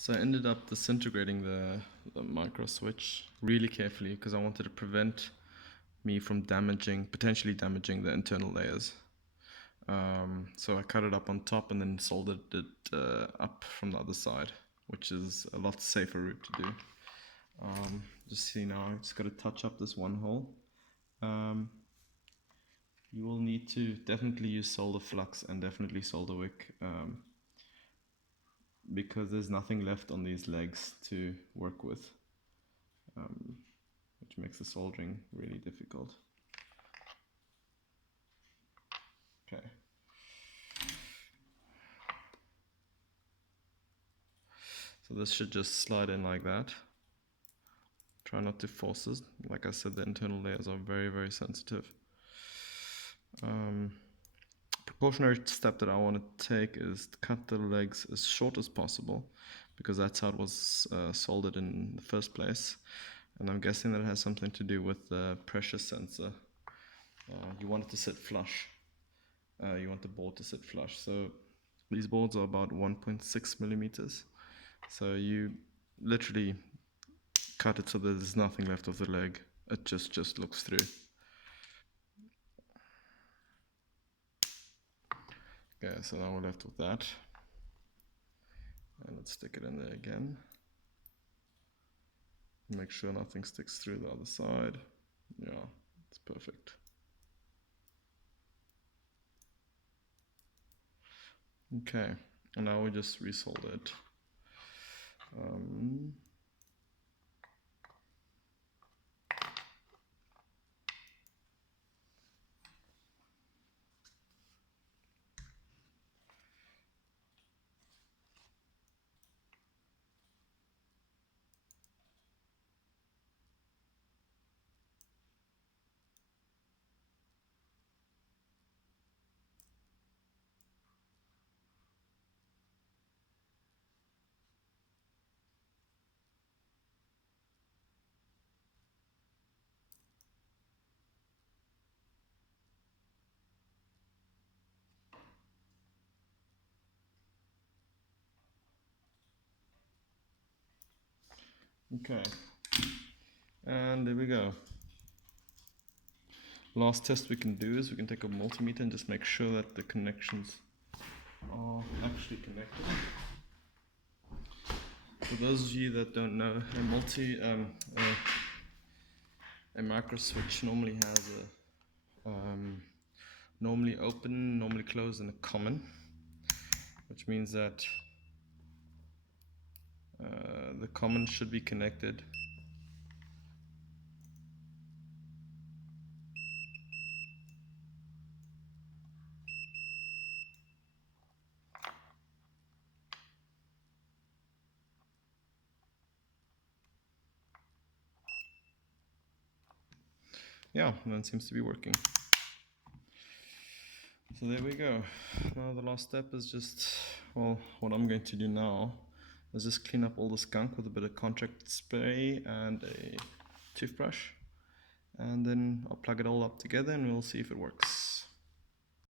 So I ended up disintegrating the micro switch really carefully because I wanted to prevent me from potentially damaging the internal layers. So I cut it up on top and then soldered it up from the other side, which is a lot safer route to do. Just see now, I just got to touch up this one hole. You will need to definitely use solder flux and definitely solder wick because there's nothing left on these legs to work with, which makes the soldering really difficult. Okay. So this should just slide in like that. Try not to force it. Like I said, the internal layers are very, very sensitive. Precautionary step that I want to take is to cut the legs as short as possible because that's how it was soldered in the first place. And I'm guessing that it has something to do with the pressure sensor. You want it to sit flush. You want the board to sit flush. So these boards are about 1.6 millimeters. So you literally cut it so there's nothing left of the leg. It just looks through. Okay, so now we're left with that. And let's stick it in there again. Make sure nothing sticks through the other side. Yeah, it's perfect. Okay, and now we just resolder it. Okay, and there we go. Last test we can do is we can take a multimeter and just make sure that the connections are actually connected. For those of you that don't know, a micro switch normally has a normally open, normally closed, and a common, which means that the common should be connected. Yeah, and that seems to be working. So there we go. Now the last step is just, well, what I'm going to do now is just clean up all the skunk with a bit of contract spray and a toothbrush, and then I'll plug it all up together and we'll see if it works.